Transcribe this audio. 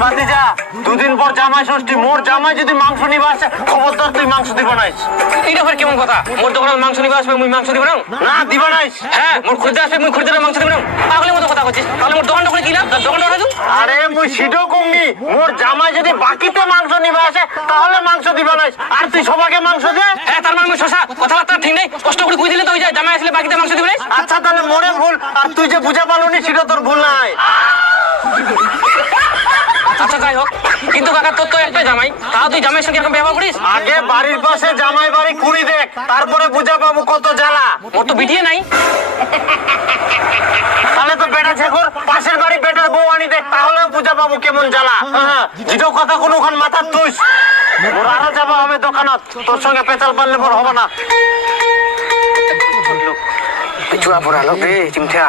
ভাতিজা, দুদিন পর জামাই ষষ্ঠী, মোর জামাই যদি মাংস নিবা আসে খবরদার তুই মাংস দিবা নাইস। এইটা ফের কেমন কথা? মোর দোকানে মাংস নিবা আসবে, মুই মাংস দিব না? না দিবা নাইস। হ্যাঁ, মোর খরিদ্দার আসবে, মুই খরিদ্দারের মাংস দিব না? পাগলের মতো কথা বলছিস। তাহলে মোর দোকানটা করে কি লাভ? দোকানটা করে দিও। আরে মুই সিডো কমনি, মোর জামাই যদি বাকিতে মাংস নিবা আসে তাহলে মাংস দিবা নাইস। আর তুই সবাইকে মাংস দে। হ্যাঁ, তার মানে মুই শশা কথাবার্তা ঠিক নেই। কষ্ট করে কই দিলে তো হয়ে যায়, জামাই আসলে বাকিতে মাংস দিবে না? আচ্ছা তাহলে মোরে ভুল, আর তুই যে বুঝা পালনি সেটা তোর ভুল নাই। আচ্ছা যাই হোক, কিন্তু কাকা তোর তো একটাই জামাই, তাও তুই জামাইয়ের সঙ্গে এরকম ব্যবহার করিস? আগে বাড়ির পাশে জামাই বাড়ি কুড়ি দেখ, তারপরে বুঝা পাবো কত জ্বালা। মোর তো বিটিয়ে নাই। তাহলে তো বেটা ছেকর পাশের বাড়ি বেটার বউ আনি দেখ, তাহলে বুঝা পাবো কেমন জ্বালা। হ্যাঁ, যেটা কথা কোনোখান মাথার তুই মোর আরো যাবো হবে দোকানত, তোর সঙ্গে পেঁচাল পারলে মোর হবে না। পিছুয়া পড়া লোক রে চিমঠা।